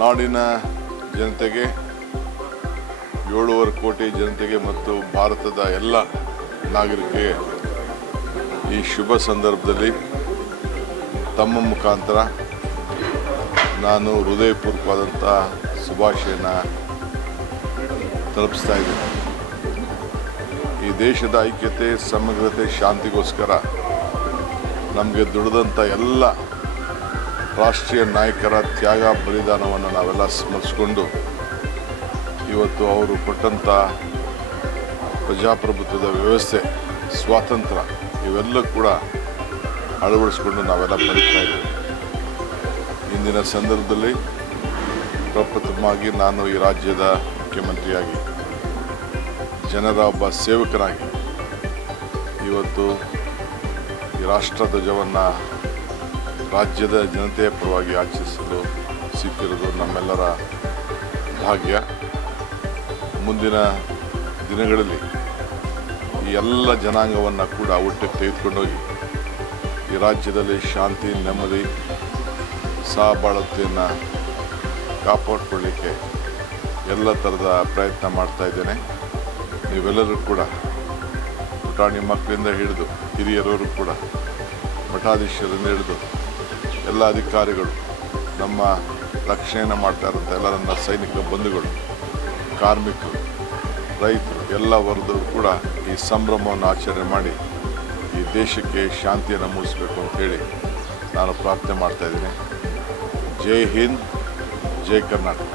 ನಾಡಿನ ಜನತೆಗೆ 7.5 ಕೋಟಿ ಜನತೆಗೆ ಮತ್ತು ಭಾರತದ ಎಲ್ಲ ನಾಗರಿಕರಿಗೆ ಈ ಶುಭ ಸಂದರ್ಭದಲ್ಲಿ ತಮ್ಮ ಮುಖಾಂತರ ನಾನು ಹೃದಯಪೂರ್ವಕವಾದಂಥ ಶುಭಾಶಯನ ತಲುಪಿಸ್ತಾ ಇದ್ದೀನಿ. ಈ ದೇಶದ ಐಕ್ಯತೆ, ಸಮಗ್ರತೆ, ಶಾಂತಿಗೋಸ್ಕರ ನಮಗೆ ದುಡಿದಂಥ ಎಲ್ಲ ರಾಷ್ಟ್ರೀಯ ನಾಯಕರ ತ್ಯಾಗ ಬಲಿದಾನವನ್ನು ನಾವೆಲ್ಲ ಸ್ಮರಿಸಿಕೊಂಡು ಇವತ್ತು ಅವರು ಕೊಟ್ಟಂಥ ಪ್ರಜಾಪ್ರಭುತ್ವದ ವ್ಯವಸ್ಥೆ, ಸ್ವಾತಂತ್ರ್ಯ ಇವೆಲ್ಲ ಕೂಡ ಅಳವಡಿಸ್ಕೊಂಡು ನಾವೆಲ್ಲ ಬದುಕ್ತಾ ಇದ್ದೇವೆ. ಇಂದಿನ ಸಂದರ್ಭದಲ್ಲಿ ಪ್ರಪ್ರಥಮವಾಗಿ ನಾನು ಈ ರಾಜ್ಯದ ಮುಖ್ಯಮಂತ್ರಿಯಾಗಿ, ಜನರ ಒಬ್ಬ ಸೇವಕನಾಗಿ ಇವತ್ತು ಈ ರಾಷ್ಟ್ರಧ್ವಜವನ್ನು ರಾಜ್ಯದ ಜನತೆಯ ಪರವಾಗಿ ಆಚರಿಸಲು ಸಿಕ್ಕಿರೋದು ನಮ್ಮೆಲ್ಲರ ಭಾಗ್ಯ. ಮುಂದಿನ ದಿನಗಳಲ್ಲಿ ಈ ಎಲ್ಲ ಜನಾಂಗವನ್ನು ಕೂಡ ಒಟ್ಟಿಗೆ ತೆಗೆದುಕೊಂಡೋಗಿ ಈ ರಾಜ್ಯದಲ್ಲಿ ಶಾಂತಿ, ನೆಮ್ಮದಿ, ಸಹಬಾಳ್ವೆಯನ್ನು ಕಾಪಾಡಿಕೊಳ್ಳಿಕ್ಕೆ ಎಲ್ಲ ಥರದ ಪ್ರಯತ್ನ ಮಾಡ್ತಾ ಇದ್ದೇನೆ. ನೀವೆಲ್ಲರೂ ಕೂಡ ಪುಟಾಣಿ ಮಕ್ಕಳಿಂದ ಹಿಡಿದು ಹಿರಿಯರವರು ಕೂಡ, ಮಠಾಧೀಶರಿಂದ ಹಿಡಿದು ಎಲ್ಲ ಅಧಿಕಾರಿಗಳು, ನಮ್ಮ ರಕ್ಷಣೆಯನ್ನು ಮಾಡ್ತಾ ಇರೋಂಥ ಎಲ್ಲ ನನ್ನ ಸೈನಿಕ ಬಂಧುಗಳು, ಕಾರ್ಮಿಕರು, ರೈತರು ಎಲ್ಲ ವರ್ಗದವರು ಕೂಡ ಈ ಸಂಭ್ರಮವನ್ನು ಆಚರಣೆ ಮಾಡಿ ಈ ದೇಶಕ್ಕೆ ಶಾಂತಿಯನ್ನು ಮೂಡಿಸಬೇಕು ಅಂತೇಳಿ ನಾನು ಪ್ರಾರ್ಥನೆ ಮಾಡ್ತಾಯಿದ್ದೀನಿ. ಜೈ ಹಿಂದ್, ಜೈ ಕರ್ನಾಟಕ.